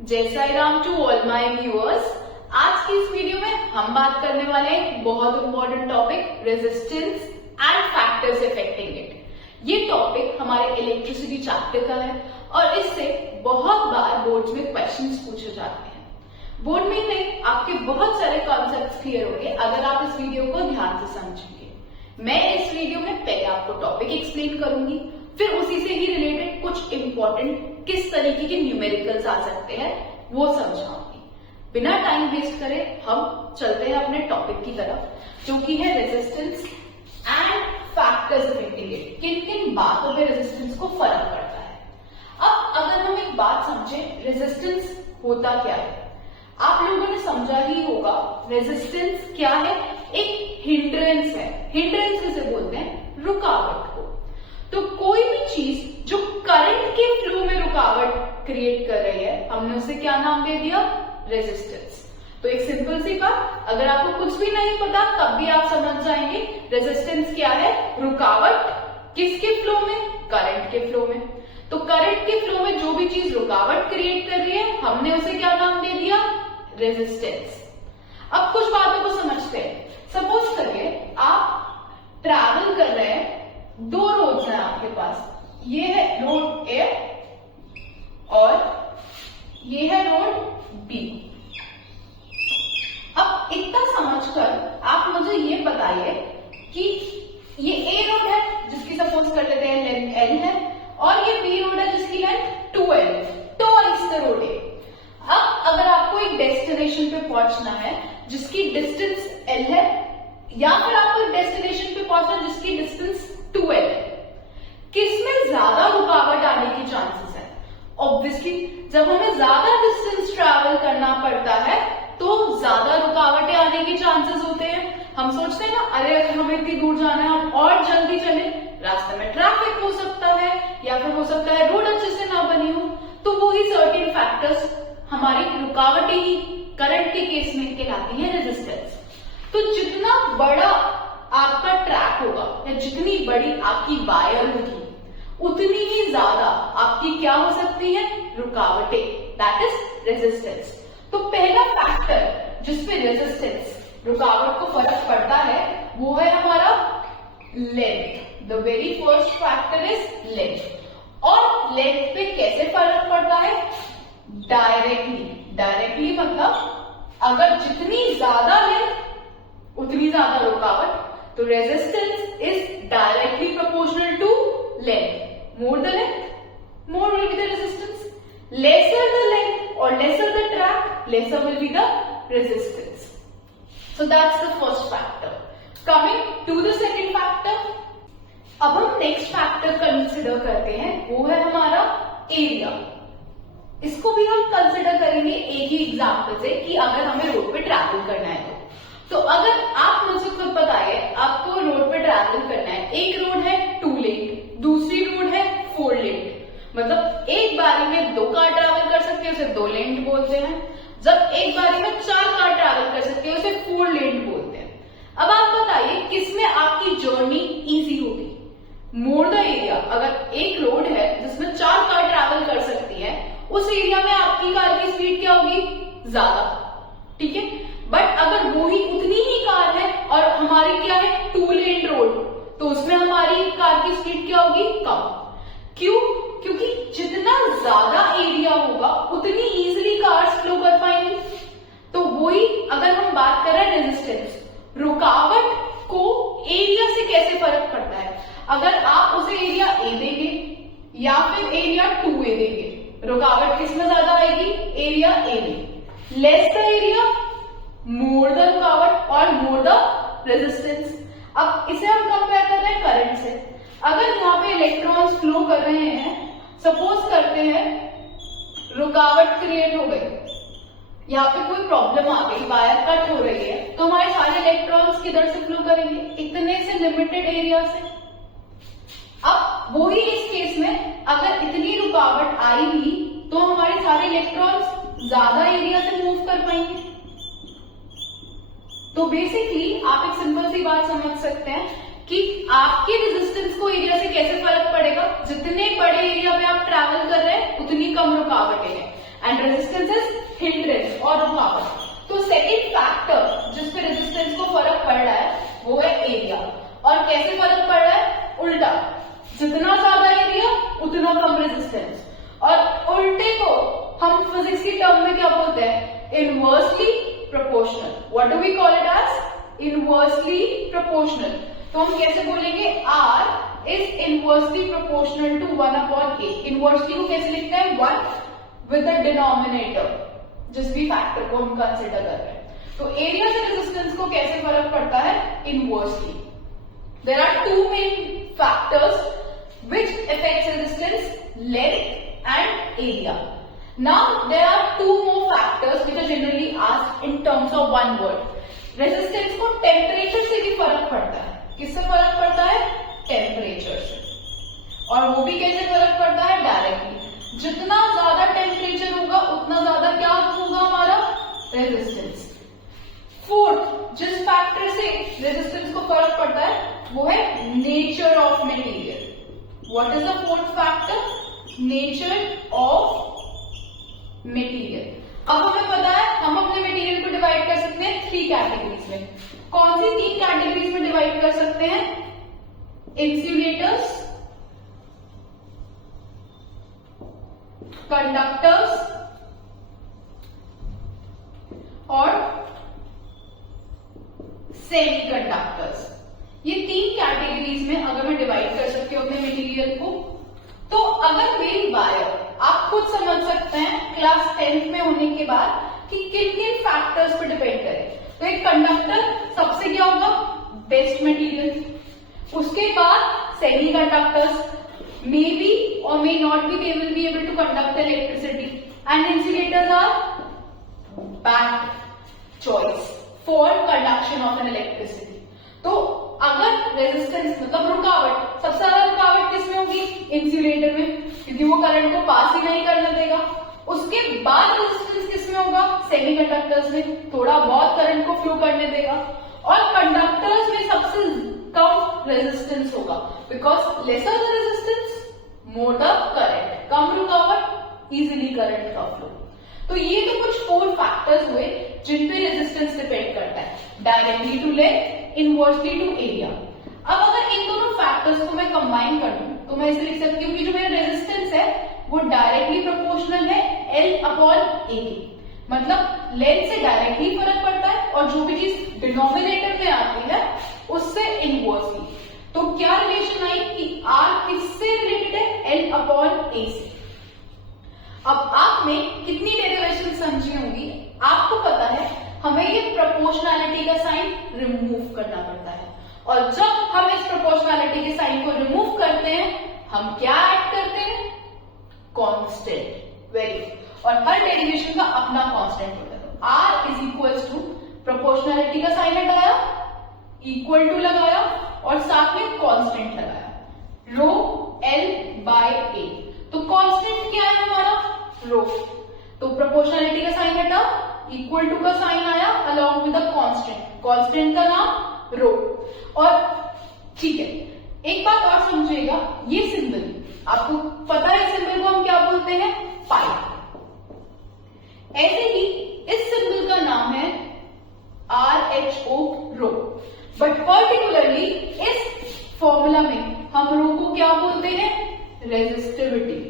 जय Sai Ram to all my viewers. आज की इस वीडियो में हम बात करने वाले हैं बहुत important topic resistance and factors affecting it. ये टॉपिक हमारे इलेक्ट्रिसिटी चैप्टर का है और इससे बहुत बार बोर्ड में क्वेश्चंस पूछे जाते हैं। बोर्ड में नहीं, आपके बहुत सारे कॉन्सेप्ट्स क्लियर होंगे अगर आप इस वीडियो को ध्यान से समझेंगे। मैं इस वीडियो में पहले आपको टॉपिक एक्सप्लेन करूंगी, फिर उसी से ही रिलेटेड कुछ इंपॉर्टेंट किस तरीके के न्यूमेरिकल्स आ सकते हैं वो समझाऊंगी। बिना टाइम वेस्ट करे हम चलते हैं अपने टॉपिक की तरफ, जो कि है resistance and factors affecting it. किन किन बातों पे रेजिस्टेंस को फर्क पड़ता है। अब अगर हम एक बात समझें, रेजिस्टेंस होता क्या है। आप लोगों ने समझा ही होगा रेजिस्टेंस क्या है, एक हिंड्रेंस है। हिंड्रेंस किसे बोलते हैं? रुकावट को। तो कोई भी चीज जो करंट के फ्लो में रुकावट क्रिएट कर रही है, हमने उसे क्या नाम दे दिया? रेजिस्टेंस। तो एक सिंपल सी बात, अगर आपको कुछ भी नहीं पता तब भी आप समझ जाएंगे रेजिस्टेंस क्या है? रुकावट। किसके फ्लो में? करंट के फ्लो में। तो करंट के फ्लो में जो भी चीज रुकावट क्रिएट कर रही है, हमने उसे क्या नाम दे दिया? रेजिस्टेंस। अब कुछ बातों को समझते हैं। सपोज करिए आप ट्रैवल कर रहे हैं, दो रोड्स हैं आपके पास। ये है रोड ए और ये है रोड बी। अब इतना समझकर आप मुझे ये बताइए कि ये ए रोड है जिसकी सपोज कर लेते हैं लेंथ एल है, और ये बी रोड है जिसकी लेंथ 2l है। ट्वाइस द रोड ए। अब अगर आपको एक डेस्टिनेशन पे पहुंचना है जिसकी डिस्टेंस l है, या फिर आपको एक डेस्टिनेशन पे पहुंचना है जिसकी डिस्टेंस 2l है, किसमें ज्यादा रुकावट आने की चांसेस है? ऑब्वियसली जब हमें ज्यादा डिस्टेंस ट्रैवल करना पड़ता है तो ज्यादा रुकावटें आने के चांसेस होते हैं। हम सोचते हैं ना, अरे अगर हमें इतनी दूर जाना है हम और जल्दी चले, रास्ते में ट्रैफिक हो सकता है या फिर हो सकता है रोड अच्छे से ना बनी हो। तो वो ही सर्टेन फैक्टर्स हमारी रुकावटें ही करंट के केस में कहलाती है रेजिस्टेंस। तो जितना बड़ा आपका ट्रैक होगा या जितनी बड़ी आपकी वायर होगी, उतनी ही ज्यादा आपकी क्या हो सकती है? रुकावटें। That is resistance. तो पहला फैक्टर जिसपे रेजिस्टेंस रुकावट को फर्क पड़ता है वो है हमारा length. The very first factor is length. और लेंथ पे कैसे फर्क पड़ता है? डायरेक्टली। डायरेक्टली मतलब अगर जितनी ज्यादा लेंथ उतनी ज्यादा रुकावट। तो resistance is directly proportional to length. More the length, more will be the resistance. Lesser the length or lesser the track, lesser will be the resistance. So that's the first factor. Coming to the second factor, अब हम next factor consider करते हैं, वो है हमारा area. इसको भी हम कंसिडर करेंगे एक ही एग्जाम्पल से कि अगर हमें रोड पे ट्रैवल करना है तो अगर आप मुझे खुद बताइए, आपको रोड पे ट्रैवल करना है, एक रोड है 2 लेन, दूसरी रोड है 4 लेन, मतलब एक बारी में 2 कार ट्रैवल कर सकते हैं, उसे 2 लेन बोलते हैं। जब एक बारी में 4 कार ट्रैवल कर सकते हैं, उसे 4 लेन बोलते हैं। अब आप बताइए किसमें आपकी जर्नी इजी होगी? More the area. अगर एक रोड है जिसमें 4 कार ट्रैवल कर सकती है, उस एरिया में आपकी कार की स्पीड क्या होगी? ज्यादा। ठीक है। बट अगर वो ही उतनी ही कार है और हमारी क्या है? 2 लेन रोड, तो उसमें हमारी कार की स्पीड क्या होगी? कम। क्यों? क्योंकि जितना ज्यादा एरिया होगा उतनी इजीली कार्स फ्लो कर पाएंगी। तो वही अगर हम बात कर रहे हैं रेजिस्टेंस, रुकावट को एरिया से कैसे फर्क पड़ता है? अगर आप उसे एरिया ए देंगे या फिर एरिया 2a देंगे, रुकावट किसमें ज्यादा आएगी? एरिया ए में। Less the area, more the रुकावट और मोर द रेजिस्टेंस। अब इसे हम कंपेयर कर रहे हैं करंट से। अगर यहाँ पे इलेक्ट्रॉन्स फ्लो कर रहे हैं, सपोज करते हैं रुकावट क्रिएट हो गई, यहाँ पे कोई प्रॉब्लम आ गई, वायर कट हो रही है, तो हमारे सारे इलेक्ट्रॉन्स किधर से फ्लो करेंगे? इतने से लिमिटेड एरिया से। अब वही इस केस में अगर इतनी रुकावट आई भी तो हमारे सारे इलेक्ट्रॉन्स ज्यादा एरिया से मूव कर पाएंगे। तो बेसिकली आप एक सिंपल सी बात समझ सकते हैं कि आपके रेजिस्टेंस को एरिया से कैसे फर्क पड़ेगा। जितने बड़े एरिया में आप ट्रैवल कर रहे हैं उतनी कम रुकावटें हैं, and and resistance is hindrance और रुकावट। तो सेकेंड फैक्टर जिस पे रेजिस्टेंस को फर्क पड़ रहा है वो है एरिया। और कैसे फर्क पड़ रहा है? उल्टा, जितना ज्यादा एरिया उतना कम रेजिस्टेंस। और उल्टे को हम फिजिक्स की टर्म में क्या बोलते हैं? Inversely proportional. What do we call it as? Inversely proportional. तो हम कैसे बोलेंगे? R is inversely proportional to 1/a। Inversely को कैसे लिखते हैं? 1 विद द डिनोमिनेटर, जिस भी फैक्टर को हम कंसिडर कर रहे हैं। तो एरिया से रेजिस्टेंस को कैसे फर्क पड़ता है? Inversely. There are two main factors which affects resistance, length and area. Now there are two more factors which are generally asked in terms of one word. Resistance को temperature से भी फर्क पड़ता है। किससे फर्क पड़ता है? टेम्परेचर से। और वो भी कैसे फर्क पड़ता है? डायरेक्टली। जितना ज्यादा टेम्परेचर होगा उतना ज्यादा क्या होगा हमारा? रेजिस्टेंस। फोर्थ जिस फैक्टर से रेजिस्टेंस को फर्क पड़ता है वो है nature of material. What is the fourth factor? Nature of material. अब हमें पता है हम अपने मटेरियल को डिवाइड कर सकते हैं 3 कैटेगरीज में। कौन सी 3 कैटेगरीज में डिवाइड कर सकते हैं? इंसुलेटर्स, कंडक्टर्स और सेमीकंडक्टर्स। ये 3 कैटेगरीज में अगर मैं डिवाइड कर सकती हूँ अपने मटेरियल को, तो अगर मेरी वायर, आप खुद समझ सकते हैं क्लास 10th में होने के बाद कि किन किन फैक्टर्स पर डिपेंड करें। तो एक कंडक्टर सबसे क्या होगा? Best material. उसके बाद सेमीकंडक्टर्स मे बी और may not be, they will be able to conduct electricity and insulators are bad choice for conduction of an electricity. तो अगर रेजिस्टेंस मतलब रुकावट, सबसे ज्यादा रुकावट किसमें होगी? इंसुलेटर में, क्योंकि वो करंट को पास ही नहीं करने देगा। उसके बाद रेजिस्टेंस किसमें होगा? सेमीकंडक्टर्स में, थोड़ा बहुत करंट को फ्लो करने देगा। और कंडक्टर्स में सबसे कम रेजिस्टेंस होगा, because lesser the resistance more the current, कम रुकावट इजिली करंट का फ्लो। तो ये तो कुछ 4 फैक्टर्स हुए जिन पे रेजिस्टेंस डिपेंड करता है, directly to length, inversely to area. अब अगर इन दोनों फैक्टर्स को मैं कंबाइन कर दूं तो मैं इसे लिख सकती हूँ कि जो मेरा रेजिस्टेंस है वो डायरेक्टली प्रोपोर्शनल है L/A। मतलब लेंथ से डायरेक्टली फर्क पड़ता है और जो भी चीज डिनोमिनेटर में आती है उससे इनवर्सली। तो क्या रिलेशन आई कि R किससे रिलेटेड है? L/A से। अब आपने कितनी डेरिवेशन समझी होंगी? आपको पता है हमें ये प्रोपोर्शनैलिटी का साइन रिमूव करना पड़ता है, और जब हम इस प्रोपोर्शनैलिटी के साइन को रिमूव करते हैं हम क्या ऐड करते हैं? कांस्टेंट। Very good. और हर डेरिवेशन का अपना कांस्टेंट होता है। तो R is equals to proportionality का साइन हटाया, इक्वल टू लगाया और साथ में कांस्टेंट लगाया, रो L/A। तो कांस्टेंट क्या है हमारा? रो। तो प्रोपोर्शनैलिटी का साइन हटा, इक्वल टू का साइन आया along with the constant, constant का नाम रो। और ठीक है, एक बात और समझिएगा, ये सिंबल आपको पता है सिंबल को हम क्या बोलते हैं? पाई। ऐसे ही इस सिंबल का नाम है RHO, रो। बट पर्टिकुलरली इस फॉर्मूला में हम रो को क्या बोलते हैं? Resistivity.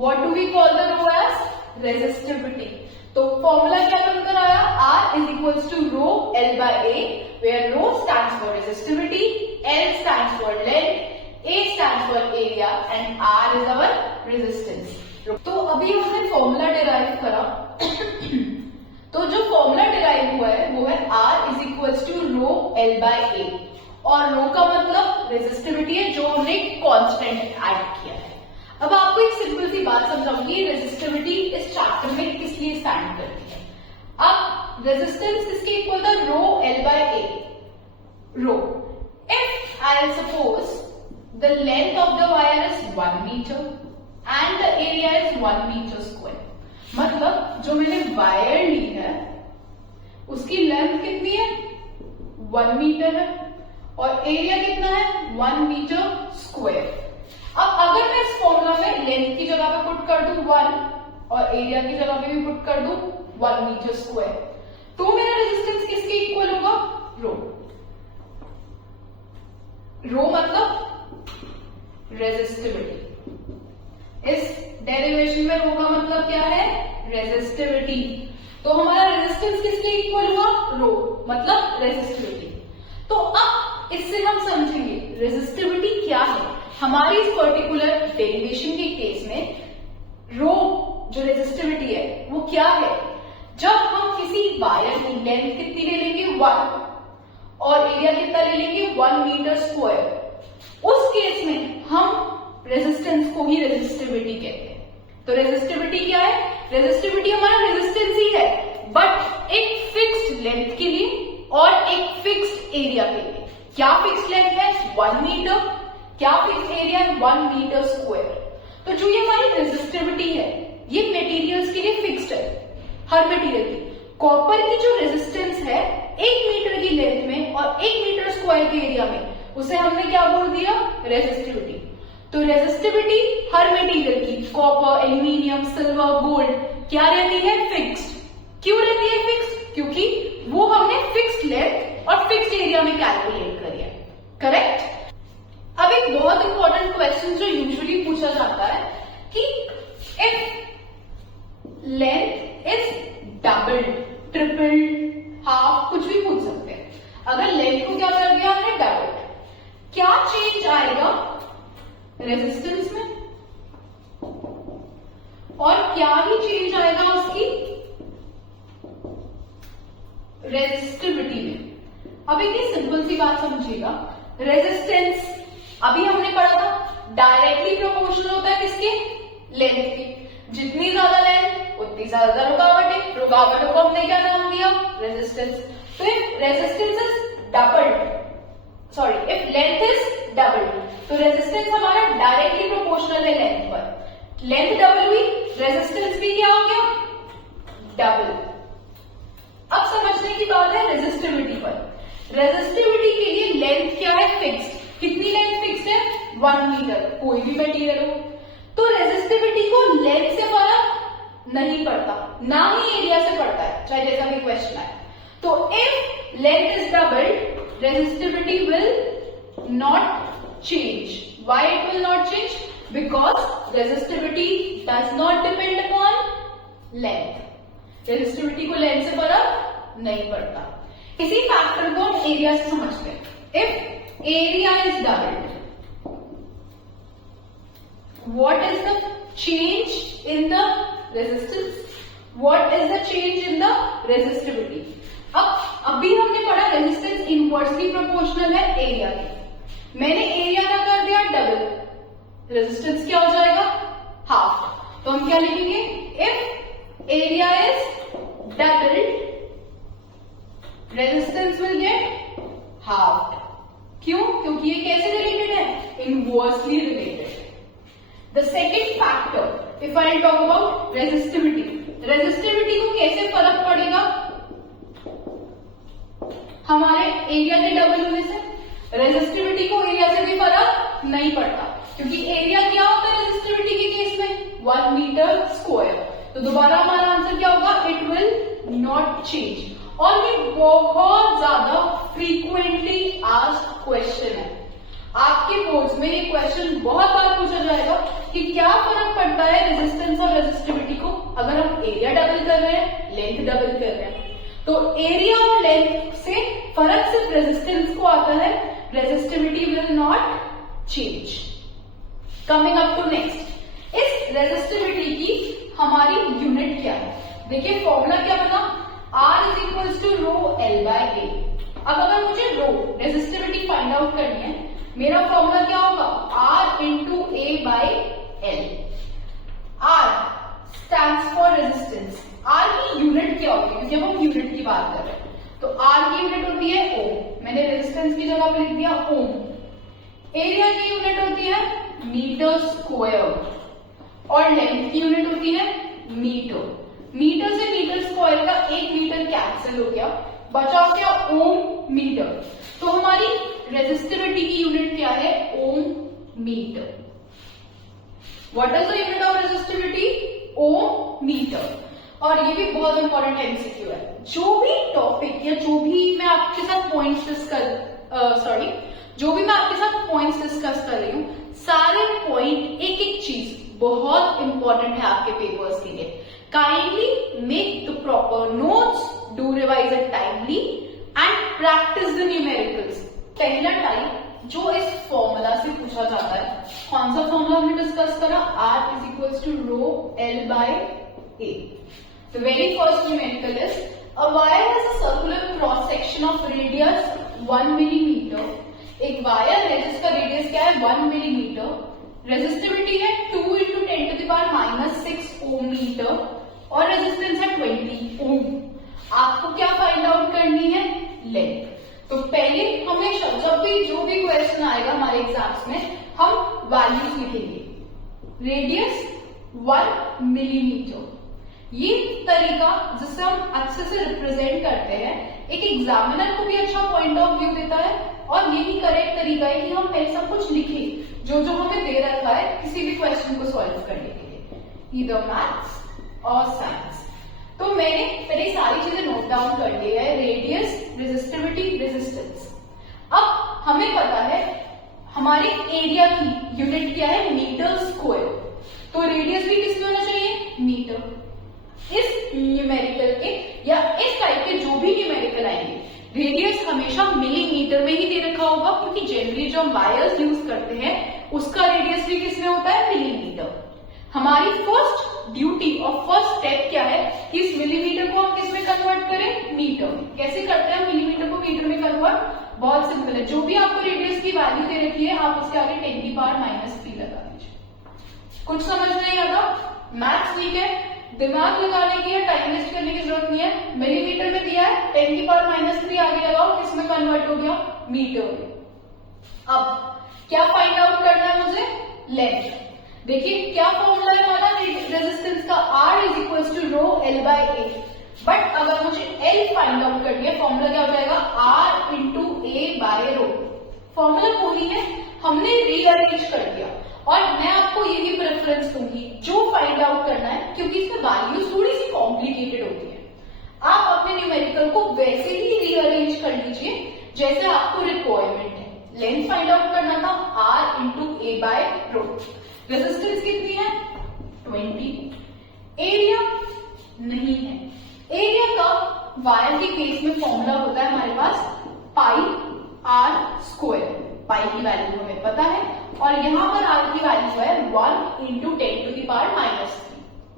What do we call the rho as? Resistivity. तो फॉर्मूला क्या बनकर आया? R is equals to rho L/A, where rho stands for resistivity, L stands for length, A stands for area, and R is our resistance. तो अभी हमने formula derive करा तो जो फॉर्मूला डिराइव हुआ है वो है R is equals to rho L/A, और रो का मतलब रेजिस्टिविटी है जो हमने कांस्टेंट ऐड किया है। अब आपको एक सिंपल सी बात समझाऊंगी, रेजिस्टिविटी इस चैप्टर में किस लिए स्टैंड करती है। अब रेजिस्टेंस इसके इक्वल था rho L/A। Rho, if I suppose the length of the wire is 1 metre and the area is 1 metre square, मतलब जो मैंने वायर ली है उसकी लेंथ कितनी है? 1 मीटर है और एरिया कितना है? 1 मीटर स्क्वायर। अब अगर मैं इस फॉर्मूला में लेंथ की जगह पे पुट कर दूं 1, और एरिया की जगह पे भी पुट कर दूं 1 मीटर स्क्वायर, तो मेरा रेजिस्टेंस किसके इक्वल होगा? रो। रो मतलब रेजिस्टिविटी। इस डेरिवेशन में रो का मतलब क्या है? रेजिस्टिविटी। तो हमारा रेजिस्टेंस किसके इक्वल हुआ? रो मतलब रेजिस्टिविटी। तो अब इससे हम समझेंगे रेजिस्टिविटी क्या है। हमारी इस पर्टिकुलर डेरिवेशन के केस में रो जो रेजिस्टिविटी है वो क्या है? जब हम किसी वायर की लेंथ कितनी ले लेंगे? 1 और एरिया कितना ले लेंगे? 1 मीटर स्क्वायर, उस केस में हम रेजिस्टेंस को ही रेजिस्टिविटी कहते हैं। तो रेजिस्टिविटी क्या है? रेजिस्टिविटी हमारा रेजिस्टेंस ही है, बट एक फिक्स्ड लेंथ के लिए और एक फिक्स्ड एरिया के लिए। क्या फिक्स्ड लेंथ है? 1 मीटर। क्या फिक्स्ड एरिया है? 1 मीटर स्क्वायर। तो जो ये हमारी रेजिस्टिविटी है ये मटेरियल्स के लिए फिक्स्ड है, हर मटेरियल की। कॉपर की जो रेजिस्टेंस है 1 मीटर की लेंथ में और 1 मीटर स्क्वायर के एरिया में, उसे हमने क्या बोल दिया? रेजिस्टिविटी। तो रेजिस्टिविटी हर मटेरियल की, कॉपर, एल्यूमिनियम, सिल्वर, गोल्ड, क्या रहती है? फिक्स्ड। क्यों रहती है फिक्स्ड? क्योंकि वो हमने फिक्स्ड लेंथ और फिक्स्ड एरिया में कैलकुलेट करी है। करेक्ट? अब एक बहुत इंपॉर्टेंट क्वेश्चन जो यूजुअली पूछा जाता है कि if length is doubled, tripled, half, कुछ भी पूछ सकते हैं। अगर लेंथ को क्या कर दिया हमने? डबल्ड, क्या चेंज आएगा रेजिस्टेंस में और क्या ही चेंज आएगा उसकी रेजिस्टिविटी में। अब एक सिंपल सी बात समझिएगा, रेजिस्टेंस अभी हमने पढ़ा था डायरेक्टली प्रोपोर्शनल होता है किसके? लेंथ के। जितनी ज्यादा लेंथ उतनी ज्यादा रुकावटें, रुकावटों को हमने क्या नाम दिया? रेजिस्टेंस। तो if resistance is doubled, sorry if length is doubled, तो रेजिस्टेंस हमारा डायरेक्टली प्रोपोर्शनल है लेंथ पर। लेंथ डबल हुई, रेजिस्टेंस भी क्या हो गया? डबल। अब समझने की बात है रेजिस्टिविटी पर। रेजिस्टिविटी के लिए लेंथ क्या है? फिक्स्ड। कितनी लेंथ फिक्स्ड है? 1 मीटर, कोई भी मटेरियल हो। तो रेजिस्टिविटी को लेंथ से फर्क नहीं पड़ता, ना ही एरिया से पड़ता है, चाहे जैसा भी क्वेश्चन आए। तो if length is doubled, resistivity will not change. Why it will not change? Because resistivity does not depend upon length. Resistivity को length से फर्क नहीं पड़ता। इसी फैक्टर को हम एरिया से समझते हैं। If area is doubled, what is the change in the resistance? What is the change in the resistivity? अब अभी हमने पढ़ा रेजिस्टेंस इनवर्सली प्रोपोर्शनल है एरिया के। मैंने एरिया का कर दिया डबल, रेजिस्टेंस क्या हो जाएगा? हाफ। तो हम क्या लिखेंगे? If area is doubled, resistance will get half. क्यों? क्योंकि ये कैसे रिलेटेड है? Inversely related. The second factor, if I talk about resistivity, resistivity को कैसे फर्क पड़ेगा हमारे एरिया के डबल होने से? रेजिस्टिविटी को एरिया से भी फर्क नहीं पड़ता, क्योंकि एरिया क्या होता है रेजिस्टिविटी के केस में? 1 मीटर स्क्वायर। तो दोबारा हमारा आंसर क्या होगा? It will not change. और ये बहुत ज्यादा फ्रीक्वेंटली आस्क्ड क्वेश्चन है। आपके बोर्ड्स में ये क्वेश्चन बहुत बार पूछा जाएगा कि क्या फर्क पड़ता है रेजिस्टेंस और रेजिस्टिविटी को अगर हम एरिया डबल कर रहे हैं, लेंथ डबल कर रहे हैं। तो एरिया और लेंथ से फर्क सिर्फ रेजिस्टेंस को आता है, resistivity will not change. Coming up to next, इस रेजिस्टिविटी की हमारी यूनिट क्या है? देखिए फॉर्मूला क्या बना? R is equals to rho L by A. अब अगर मुझे रो रेजिस्टिविटी फाइंड आउट करनी है, मेरा फॉर्मूला क्या होगा? R into A by L. R stands for resistance. R की यूनिट क्या होती है? क्योंकि अब हम यूनिट की बात कर रहे हैं, तो R की यूनिट होती है ओम। मैंने रेजिस्टेंस की जगह पे लिख दिया ओम। एरिया की यूनिट होती है मीटर स्क्वायर और लेंथ की यूनिट होती है मीटर। मीटर से मीटर स्क्वायर का 1 मीटर कैंसिल हो गया, बचा क्या? Ohm metre. तो हमारी रेजिस्टिविटी की यूनिट क्या है? Ohm metre. What is the unit of resistivity? Ohm metre. और ये भी बहुत इंपॉर्टेंट एमसीक्यू है। जो भी टॉपिक या जो भी मैं आपके साथ पॉइंट्स डिस्कस कर रही हूँ, सारे पॉइंट एक एक चीज बहुत इंपॉर्टेंट है आपके पेपर्स के लिए। Kindly make the proper notes, do revise it timely and practice the numericals. पहला टाइप जो इस फॉर्मूला से पूछा जाता है, कौन सा फॉर्मूला हमने डिस्कस करा, R is equals to rho L by A। The very first numerical is a wire has a circular cross section of radius 1 millimeter। एक वायर है जिसका रेडियस क्या है 1 मिलीमीटर, रेजिस्टिविटी है 2 into 10 to the power -6 ohm metre और resistance है 20 ओम। आपको क्या फाइंड आउट करनी है, लेंथ। तो पहले हमेशा जब भी जो भी क्वेश्चन आएगा हमारे एग्जाम्स में, हम वैल्यूज लिखेंगे। रेडियस 1 मिलीमीटर, ये तरीका जिससे हम अच्छे से रिप्रेजेंट करते हैं, एक एग्जामिनर को भी अच्छा पॉइंट ऑफ व्यू देता है और यही करेक्ट तरीका है कि हम पहले सब कुछ लिखें जो जो हमें दे रखा है किसी भी क्वेश्चन को सॉल्व करने के लिए, ईदर मैथ्स और साइंस। तो मैंने पहले सारी चीजें नोट डाउन कर ली है, रेडियस, रेजिस्टिविटी, रेजिस्टेंस। अब हमें पता है हमारे एरिया की यूनिट क्या है, मीटर स्क्वायर। तो रेडियस भी किस में होना चाहिए, मीटर। इस न्यूमेरिकल के या इस टाइप के जो भी न्यूमेरिकल आएंगे, रेडियस हमेशा मिलीमीटर में ही दे रखा होगा, क्योंकि जनरली जो हम वायर्स यूज करते हैं उसका रेडियस भी किसमें होता है, मिलीमीटर। हमारी फर्स्ट ड्यूटी और फर्स्ट स्टेप क्या है कि इस मिलीमीटर को हम किस में कन्वर्ट करें, मीटर में। कैसे करते हैं मिलीमीटर को मीटर में कन्वर्ट, बहुत सिंपल है। जो भी आपको रेडियस की वैल्यू दे रखी है, आप उसके आगे 10 की पावर -3 लगा दीजिए। कुछ समझ नहीं आता, मैथ्स ठीक है, दिमाग लगाने की या टाइम वेस्ट करने की जरूरत नहीं है। मिलीमीटर में दिया है, 10 की पावर -3 आगे लगाओ, किसमें कन्वर्ट हो गया, मीटर में। अब क्या फाइंड आउट करना है मुझे, लेंथ। देखिए क्या फॉर्मूला है हमारा रेजिस्टेंस का, R is equals to rho L by A। But अगर मुझे L फाइंड आउट करनी है, फॉर्मूला क्या हो जाएगा, R into A by rho। Formula वही है, हमने रीअरेंज कर दिया और मैं आपको यही प्रेफरेंस दूंगी जो फाइंड आउट करना है, क्योंकि इसमें वैल्यूज थोड़ी सी कॉम्प्लिकेटेड होती है। आप अपने न्यूमेरिकल को वैसे ही रीअरेंज कर लीजिए जैसे आपको रिक्वायरमेंट है। लेंथ फाइंड आउट करना था, R into A by rho। Resistance कितनी है, 20। एरिया नहीं है, एरिया का वायर के केस में फॉर्मूला होता है हमारे पास पाई आर स्क्वायर। पाई की वैल्यू हमें पता है और यहां पर आर की वैल्यू है 1 into 10 to the power -3।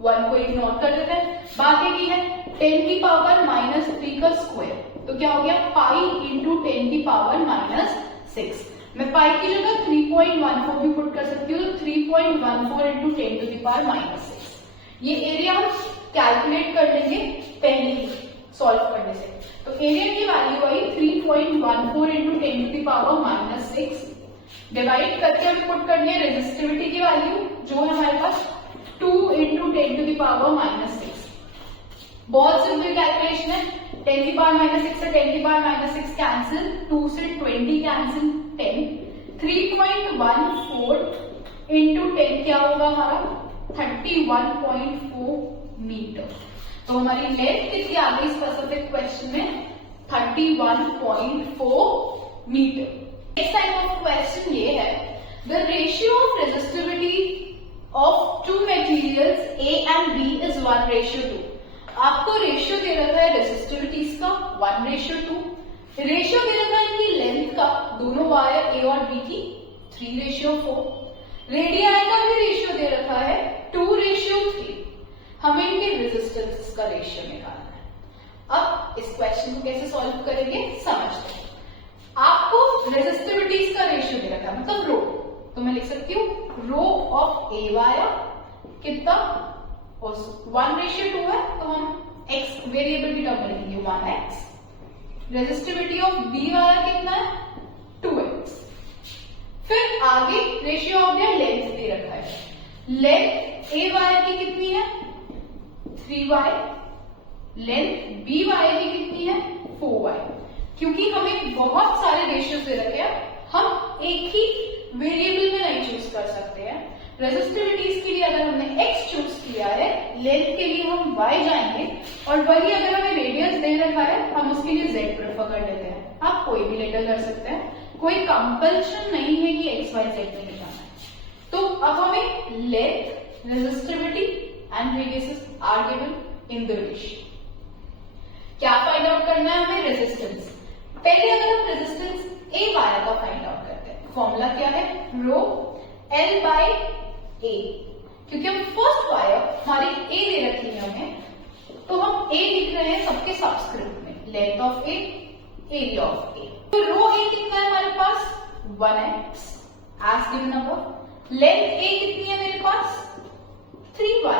1 को इग्नोर कर देते हैं, बाकी की है 10 की पावर -3 का स्क्वायर। तो क्या हो गया, पाई into 10 की पावर -6। मैं पाई की जगह 3.14 भी पुट कर सकती हूँ, तो 3.14 into 10 to the power -6। ये एरिया हम कैलकुलेट कर लेंगे पहले ही सॉल्व करने से। तो एरिया की value I 3.14 into 10 to the power -6। Divide करके हमें पुट करनी है रेजिस्टिविटी की वैल्यू जो है हमारे पास 2 into 10 to the power -6। बहुत सिंपल कैलकुलेशन है, 10 की पावर -6 से 10 की पावर -6 कैंसिल, 2 से 20 कैंसिल, 10। 3.14 into 10 क्या होगा हमारा, 31.4 मीटर। तो हमारी लेंथ कितनी आ गई स्पेसिफिक क्वेश्चन में, 31.4 metre. Next type of question ये है, the ratio of resistivity of two materials A and B is 1:2। आपको रेशियो दे रखा है रेजिस्टिविटीज का 1:2, रेशियो दे रखा है इनकी लेंथ का, दोनों वायर A और B की 3:4, रेडियाई का भी रेशियो दे रखा है 2:3। हमें इनके रेजिस्टेंस का रेशियो निकालना है। अब इस क्वेश्चन को कैसे सॉल्व करेंगे समझते हैं। आपको रेजिस्टिविटीज का रेशियो दे रखा है, मतलब रो, तो मैं लिख सकती हूँ रो ऑफ A वायर कितना, 1:2 है, तो हम x वेरिएबल की टर्म में लिखेंगे 1x। Resistivity of B wire कितना है, 2x। फिर आगे रेशियो ऑफ देयर लेंथ दे रखा है, लेंथ A वायर की कितनी है, 3y, लेंथ B वायर की कितनी है, 4y। क्योंकि हमें बहुत सारे रेशियो दे रखे हैं, हम एक ही वेरिएबल में नहीं चूज कर सकते हैं, रेजिस्टिविटीज के लिए अगर हमने x चूज किया है, लेंथ के लिए हम y जाएंगे, और वही अगर हमें रेडियस दे रखा है हम उसके लिए z प्रेफर कर लेते हैं। आप कोई भी लेटर कर सकते हैं, कोई कंपल्शन नहीं है कि x y z में जाना है। तो अब हमें length, resistivity and radius are given in the ratio. क्या फाइंड आउट करना है हमें? रेजिस्टेंस। पहले अगर हम रेजिस्टेंस ए वायर का फाइंड आउट करते हैं, फॉर्मूला क्या है? Rho L by A. क्योंकि हम फर्स्ट वायर हमारी ए दे रखी है हमें, तो हम ए लिख रहे हैं सबके सबस्क्रिप्ट में, length of A, area of A. तो रो ए कितना है हमारे पास? 1x as given above. Length A कितनी है मेरे पास? 3y।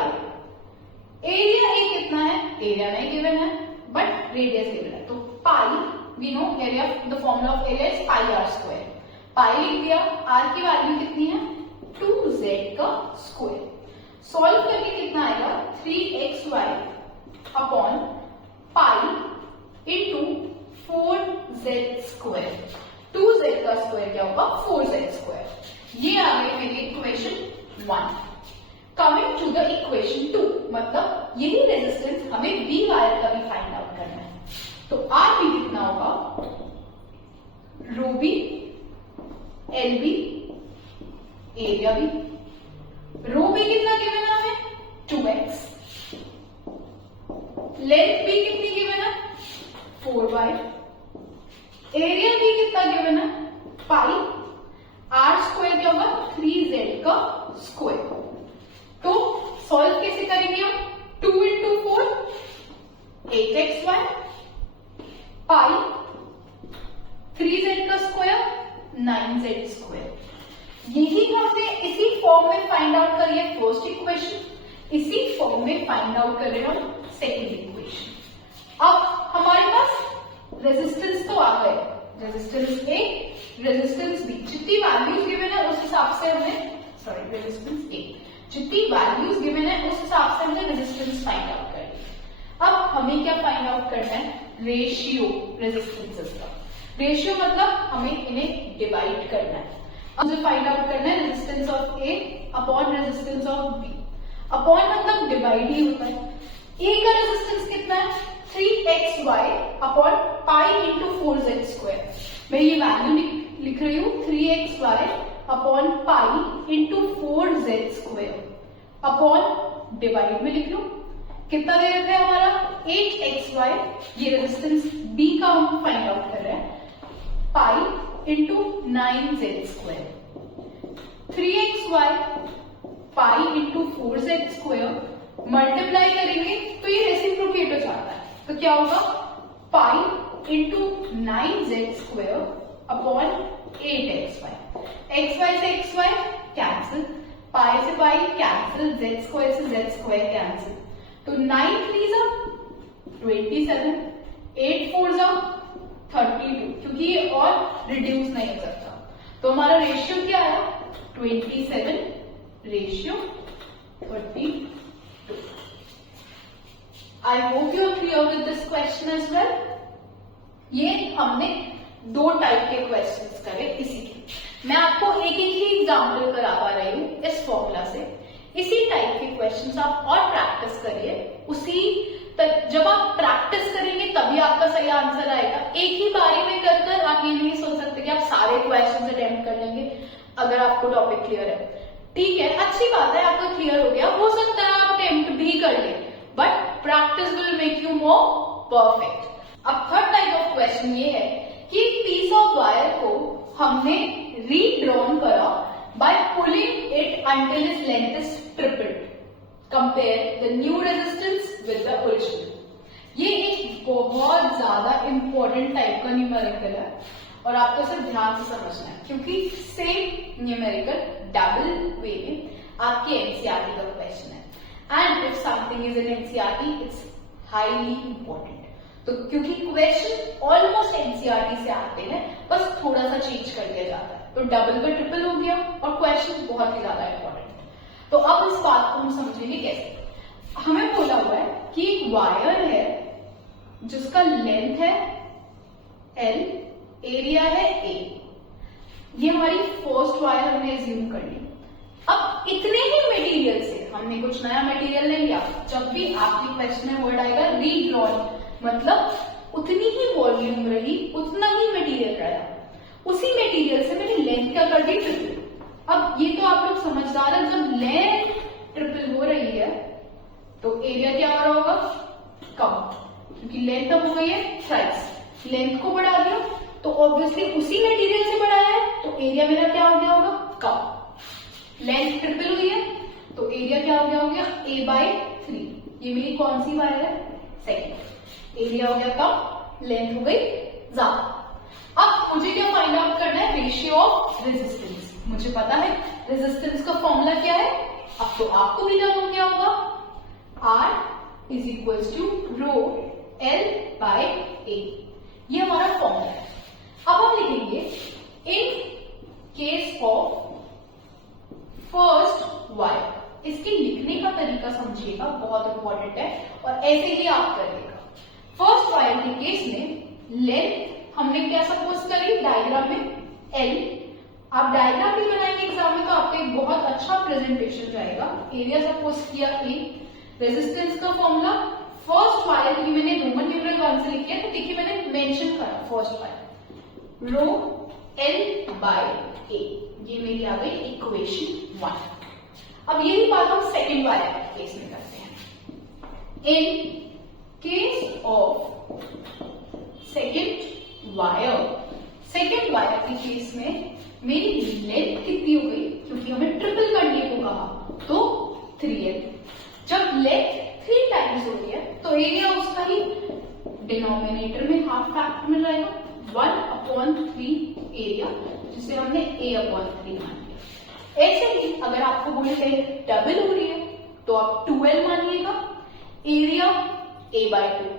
एरिया ए कितना है? एरिया नहीं गिवन है बट रेडियस गिवन है, तो pi, we know area, the formula of area is pi r square. Pi लिख दिया। आर की वैल्यू कितनी है? 2z का स्क्वायर। सॉल्व करके कितना आएगा? 3xy upon pi into 4z square. 2z का स्क्वायर क्या होगा? 4z square. ये आ गई मेरी equation 1। Coming to the equation 2, मतलब यही रेजिस्टेंस हमें बी वायर का भी फाइंड आउट करना है। तो आर बी कितना होगा? Rho B, L B, area B. Rho B कितना गिवन है हमें? 2x। लेंथ बी कितनी गिवन है? 4y। एरिया बी कितना गिवन है? पाई। आर स्क्वायर क्या होगा? 3z का स्क्वायर। तो सॉल्व कैसे करेंगे हम? 2 इंटू 4 8xy, पाई 3z का स्क्वायर 9z स्क्वायर। यही हमने इसी फॉर्म में फाइंड आउट करी है फर्स्ट इक्वेशन, इसी फॉर्म में फाइंड आउट कर रहे हैं हम सेकेंड इक्वेशन। अब हमारे पास रेजिस्टेंस तो आ गए, रेजिस्टेंस ए, रेजिस्टेंस बी, जितनी वैल्यूज गिवन है उस हिसाब से हमें, सॉरी रेजिस्टेंस ए, जितनी वैल्यूज गिवन है उस हिसाब से हमने रेजिस्टेंस फाइंड आउट कर लिया। अब हमें क्या फाइंड आउट करना है? रेशियो रेजिस्टेंसेस का। रेशियो मतलब हमें इन्हें डिवाइड करना है। अब मुझे फाइंड आउट करना है resistance of A upon resistance of B. Upon मतलब डिवाइड ही होता है। ए का रेजिस्टेंस कितना है? 3xy upon pi into 4z square. मैं ये वैल्यू लिख रही हूँ 3xy upon pi into 4z square upon divide में लिख लो। कितना दे रखा है हमारा? 8xy। ये रेजिस्टेंस बी का हम फाइंड आउट कर रहे हैं, pi into 9z square. 3xy pi into 4z square multiply करेंगे तो ये रेसिप्रोकेट हो जाता है, तो क्या होगा? Pi into 9z square upon 8xy। xy से xy कैंसिल, पाई से पाई कैंसिल, z स्क्वायर से z स्क्वायर कैंसिल, तो 9 3 27, 8 4 32, क्योंकि ये और रिड्यूस नहीं हो सकता। तो हमारा रेशियो क्या आया? 27 ratio 32। I hope you are clear with this question as well. ये हमने दो टाइप के क्वेश्चंस करे इसी के। मैं आपको एक एक ही एग्जाम्पल करा पा रही हूँ इस फॉर्मूला से। इसी टाइप के क्वेश्चंस आप और प्रैक्टिस करिए। उसी तक जब आप प्रैक्टिस करेंगे तभी आपका सही आंसर आएगा। एक ही बारी में कर कर आप ये नहीं सोच सकते कि आप सारे क्वेश्चंस अटेम्प्ट कर लेंगे अगर आपको टॉपिक क्लियर है। ठीक है, अच्छी बात है, आपको क्लियर हो गया। हो सकता है आप अटेम्प्ट भी कर ले, but practice will make you more perfect. अब थर्ड टाइप ऑफ क्वेश्चन ये है कि पीस ऑफ वायर को हमने रीड्रॉन करा by pulling it until its length is tripled. Compare the new resistance with the original. ये एक बहुत ज्यादा इंपॉर्टेंट टाइप का न्यूमेरिकल है और आपको इसे ध्यान से समझना है, क्योंकि सेम न्यूमेरिकल डबल वे में आपके एनसीईआरटी का क्वेश्चन है। And if something is in NCERT it's highly important. तो क्योंकि क्वेश्चन ऑलमोस्ट एनसीईआरटी से आते हैं, बस थोड़ा सा चेंज कर दिया जाता है, तो डबल का ट्रिपल हो गया और क्वेश्चन बहुत ही ज्यादा इंपॉर्टेंट। तो अब इस बात को हम समझेंगे कैसे। हमें बोला हुआ है कि एक वायर है जिसका लेंथ है L, एरिया है A। ये हमारी फर्स्ट वायर हमने एज्यूम कर ली। अब इतने ही मटेरियल से हमने कुछ नया मटेरियल नहीं लिया। जब भी आपके क्वेश्चन में वर्ड आएगा रीड्रॉन, मतलब उतनी ही वॉल्यूम रही, उतना ही मटेरियल रहा, उसी मटेरियल से मैंने लेंथ क्या कर दी, ट्रिपल। अब ये तो आप लोग समझदार हैं, जब लेंथ ट्रिपल हो रही है तो एरिया क्या हो रहा होगा, कम, क्योंकि लेंथ अब हो गई है थ्राइस। लेंथ को बढ़ा दिया तो ऑब्वियसली उसी मटेरियल से बढ़ाया है तो एरिया मेरा क्या हो गया होगा, कम। लेंथ ट्रिपल हुई है तो एरिया क्या हो गया a/3। ये मेरी कौन सी वायर है, सेकेंड। एरिया हो गया कम, लेंथ हो गई ज्यादा। अब मुझे क्या फाइंड आउट करना है, रेशियो ऑफ रेजिस्टेंस। मुझे पता है रेजिस्टेंस का फॉर्मूला क्या है, अब तो आपको भी मालूम क्या होगा, R is equal to rho L/A। ये हमारा फॉर्मूला है। अब हम लिखेंगे in case of first wire. इसके लिखने का तरीका समझिएगा, बहुत इंपॉर्टेंट है और ऐसे ही आप करिएगा। फर्स्ट वायर के केस में लेंथ हमने क्या सपोज करी, डायग्राम में L। आप डायग्राम भी बनाएंगे एग्जाम में तो आपका एक बहुत अच्छा प्रेजेंटेशन जाएगा। एरिया सपोज किया A, रेजिस्टेंस का फॉर्मूला फर्स्ट वायर की मैंने रोमन न्यूमरल 1 से लिखा है, तो देखिए मैंने मेंशन करा फर्स्ट वायर रो L/A। ये मेरी आ गई इक्वेशन 1। अब यही बात हम सेकेंड वायर के केस में करते हैं। इन केस ऑफ सेकेंड वायर के केस में मेरी लेंथ कितनी हो गई, क्योंकि हमें ट्रिपल करने को कहा तो 3L। जब लेंथ 3 टाइम्स होती है तो एरिया उसका ही डिनोमिनेटर में हाफ फैक्टर में जाएगा, 1/3 एरिया, जिसे हमने A/3 मान लिया। ऐसे ही अगर आपको बोले लेंथ डबल हो रही है तो आप 2L मानिएगा, area A/2।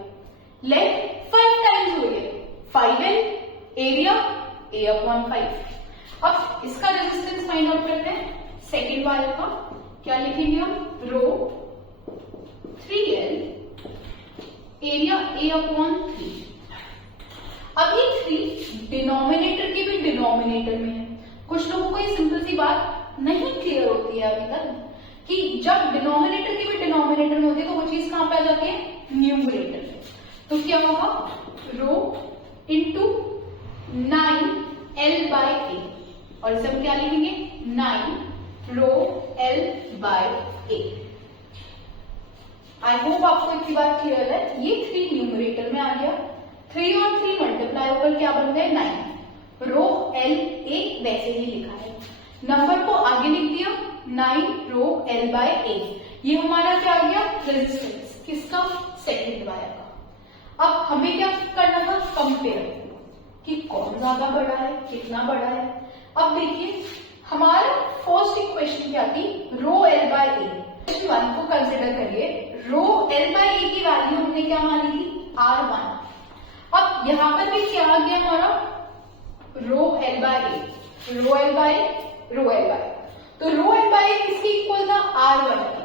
Length 5 times हो रही है, 5L, एरिया A/5। अब इसका रेजिस्टेंस फाइंड आउट करते हैं सेकेंड वायर का। क्या लिखेंगे हम, रो 3L, एरिया A/3। अब ये 3 डिनोमिनेटर के भी डिनोमिनेटर में है। कुछ लोगों को ये सिंपल सी बात नहीं क्लियर होती है अभी तक कि जब डिनोमिनेटर के भी डिनोमिनेटर में होती है तो वो चीज कहां पे आ जाती है, न्यूमरेटर में। तो क्या होगा, रो इंटू 9L/A, और इसे हम क्या लिखेंगे, 9 रो L/A। आई होप आपको इतनी बात क्लियर है। ये 3 न्यूमरेटर में आ गया, 3 और 3 मल्टीप्लाई होकर क्या बन गए, 9 रो L/A वैसे ही लिखा है, नंबर को आगे लिख दिया, 9 रो L/A। ये हमारा क्या आ गया, रेजिस्टेंस किसका, सेकेंड वायर का। अब हमें क्या करना था, कंपेयर कि कौन ज्यादा बड़ा है, कितना बड़ा है। अब देखिए हमारा फर्स्ट इक्वेशन क्या थी, रो L/A। इक्वेशन 1 को कंसिडर करिए, रो L/A की वैल्यू हमने क्या मानी थी, R1। अब यहां पर भी क्या आ गया हमारा, रो L/A, रो L/A, रो L/A। तो रो L/A किसकी इक्वल था, R1 की।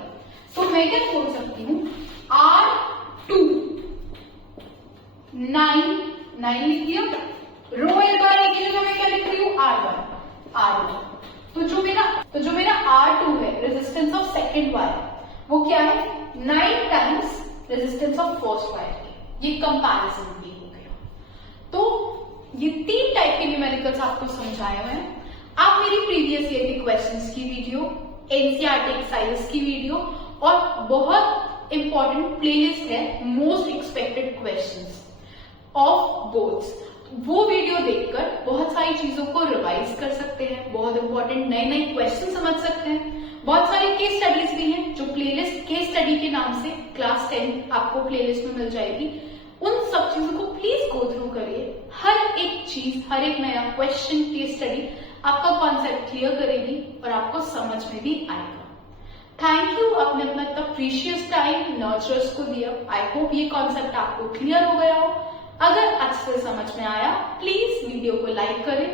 तो मैं क्या सोच सकती हूँ, R2 9 लिख दिया, रो L/A की जगह मैं क्या लिख रही हूँ, R1। तो जो मेरा R2 है, रेजिस्टेंस ऑफ सेकेंड वायर, वो क्या है, 9 times resistance of first wire. ये कंपैरिजन भी हो गया। तो ये 3 टाइप के न्यूमेरिकल्स आपको समझाए हुए हैं। आप मेरी प्रीवियस ईयर के क्वेश्चंस की वीडियो, एनसीईआरटी एक्सरसाइजेस की वीडियो और बहुत इंपॉर्टेंट प्लेलिस्ट है most expected questions of boards, वो वीडियो देखकर बहुत सारी चीजों को रिवाइज कर सकते हैं, बहुत इंपॉर्टेंट नए क्वेश्चन समझ सकते हैं। बहुत सारी केस स्टडीज भी हैं जो प्लेलिस्ट केस स्टडी के नाम से क्लास 10 आपको प्लेलिस्ट में मिल जाएगी। उन सब चीजों को प्लीज गो थ्रू करिए। हर एक चीज, हर एक नया क्वेश्चन, केस स्टडी आपका कॉन्सेप्ट क्लियर करेगी और आपको समझ में भी आएगा। थैंक यू, आपने अपना इतना प्रीशियस टाइम नर्चर्स को दिया। आई होप ये कॉन्सेप्ट आपको क्लियर हो गया हो। अगर अच्छे से समझ में आया प्लीज वीडियो को लाइक करें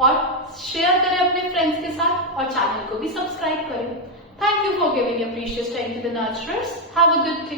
और शेयर करें अपने फ्रेंड्स के साथ और चैनल को भी सब्सक्राइब करें। Thank you for giving your precious time to the nurturers. Have a good day.